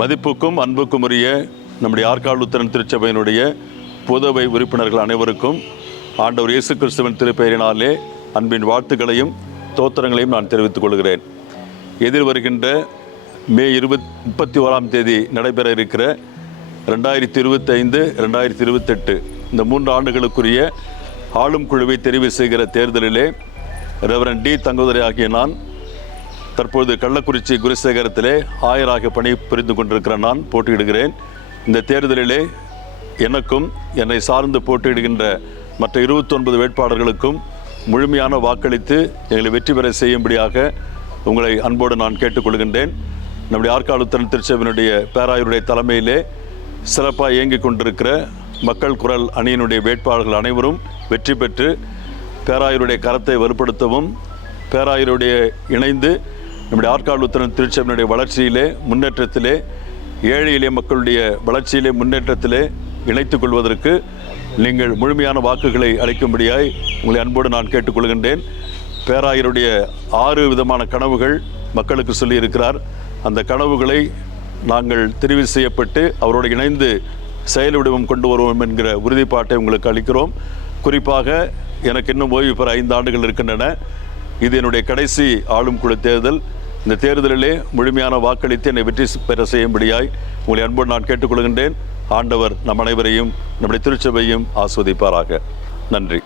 மதிப்புக்கும் அன்புக்கும் உரிய நம்முடைய ஆற்காடு லுத்தரன் திருச்சபையினுடைய புதவை உறுப்பினர்கள் அனைவருக்கும் ஆண்டவர் இயேசு கிறிஸ்துவின் திருப்பெயரினாலே அன்பின் வாழ்த்துக்களையும் தோத்திரங்களையும் நான் தெரிவித்துக் கொள்கிறேன். எதிர் வருகின்ற மே 31 நடைபெற இருக்கிற 2025-2028 இந்த 3 ஆண்டுகளுக்குரிய ஆளும் குழுவை தெரிவு செய்கிற தேர்தலிலே ரெவரண்ட் டி தங்கதுரை ஆகிய நான் தற்போது கள்ளக்குறிச்சி குருசேகரத்திலே ஆயராக பணி புரிந்து கொண்டிருக்கிற நான் போட்டியிடுகிறேன். இந்த தேர்தலிலே எனக்கும் என்னை சார்ந்து போட்டியிடுகின்ற மற்ற 29 வேட்பாளர்களுக்கும் முழுமையான வாக்களித்து எங்களை வெற்றி பெற செய்யும்படியாக உங்களை அன்போடு நான் கேட்டுக்கொள்கின்றேன். நம்முடைய ஆற்காடு லுத்தரன் திருச்சபையினுடைய பேராயருடைய தலைமையிலே சிறப்பாக இயங்கிக் கொண்டிருக்கிற மக்கள் குரல் அணியினுடைய வேட்பாளர்கள் அனைவரும் வெற்றி பெற்று பேராயருடைய கரத்தை வலுப்படுத்தவும், பேராயருடைய இணைந்து நம்முடைய ஆற்காடு லுத்தரன் திருச்சபையினுடைய வளர்ச்சியிலே முன்னேற்றத்திலே ஏழை எளிய மக்களுடைய வளர்ச்சியிலே முன்னேற்றத்திலே இணைத்துக் கொள்வதற்கு நீங்கள் முழுமையான வாக்குகளை அளிக்கும்படியாய் உங்களை அன்போடு நான் கேட்டுக்கொள்கின்றேன். பேராயருடைய 6 விதமான கனவுகள் மக்களுக்கு சொல்லியிருக்கிறார். அந்த கனவுகளை நாங்கள் தெரிவு செய்யப்பட்டு அவரோடு இணைந்து செயல் வடிவம் கொண்டு வருவோம் என்கிற உறுதிப்பாட்டை உங்களுக்கு அளிக்கிறோம். குறிப்பாக எனக்கு இன்னும் ஓய்வு பெற 5 ஆண்டுகள் இருக்கின்றன. இது என்னுடைய கடைசி ஆளும் குழு தேர்தல். இந்த தேர்தலிலே முழுமையான வாக்களித்து என்னை வெற்றி பெற செய்யும்படியாய் உங்களை அன்போடு நான் கேட்டுக்கொள்கின்றேன். ஆண்டவர் நம் அனைவரையும் நம்முடைய திருச்சபையும் ஆஸ்வதிப்பாராக. நன்றி.